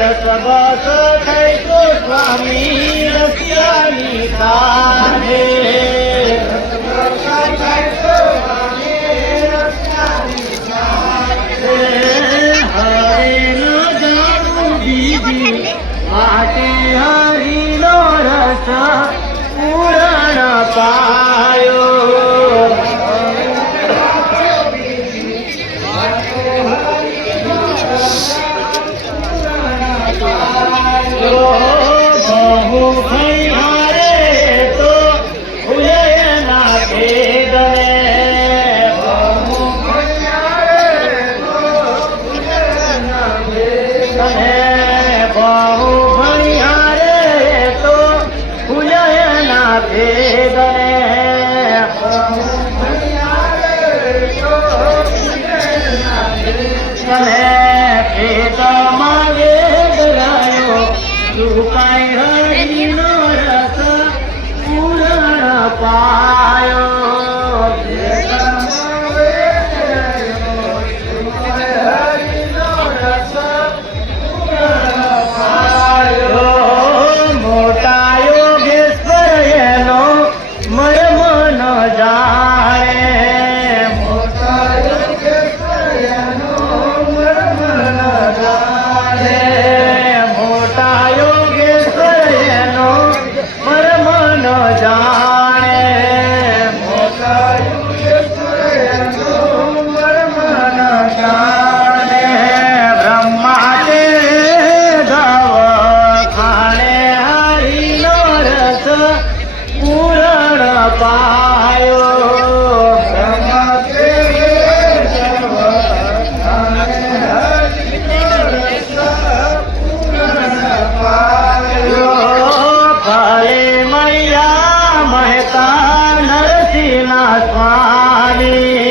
રસબસ થઈ તો સ્વામી રસિયાની કાંઠે માટે હરિનો રસ પૂરણ પાયો બહુ ભૈયારે તો ઉલયના ભેદે બહુ ભૈયારે તો ઉલયના ભેદે બહુ ભૈયારે તો ઉલયના ભેદે બહુ ભૈયારે તો ઉલયના ભેદે ભેદમાં વેદ રહ્યો સુકાય હરિનો રસ પૂરણ પાયો ભેદમાં વેદ રહ્યો સુકાય હરિનો રસ પૂરણ પાયો મોટા યોગેશ્વર એનો મર્મ ન જાણે મોટા યોગેશ્વર એનો મર્મ ન જાણે મોટા યોગેશ્વર એનો મર્મ ન જાણે મોટા યોગેશ્વર એનો મર્મ ન જાણે બ્રહ્મા તે ગવ ખાણે હરિનો રસ પૂરણ પાયો બ્રહ્મા તે ગવ ખાણે હરિનો રસ પૂરણ પાયો ભલે મૈયા મહેતા નરસિંહના સ્વામી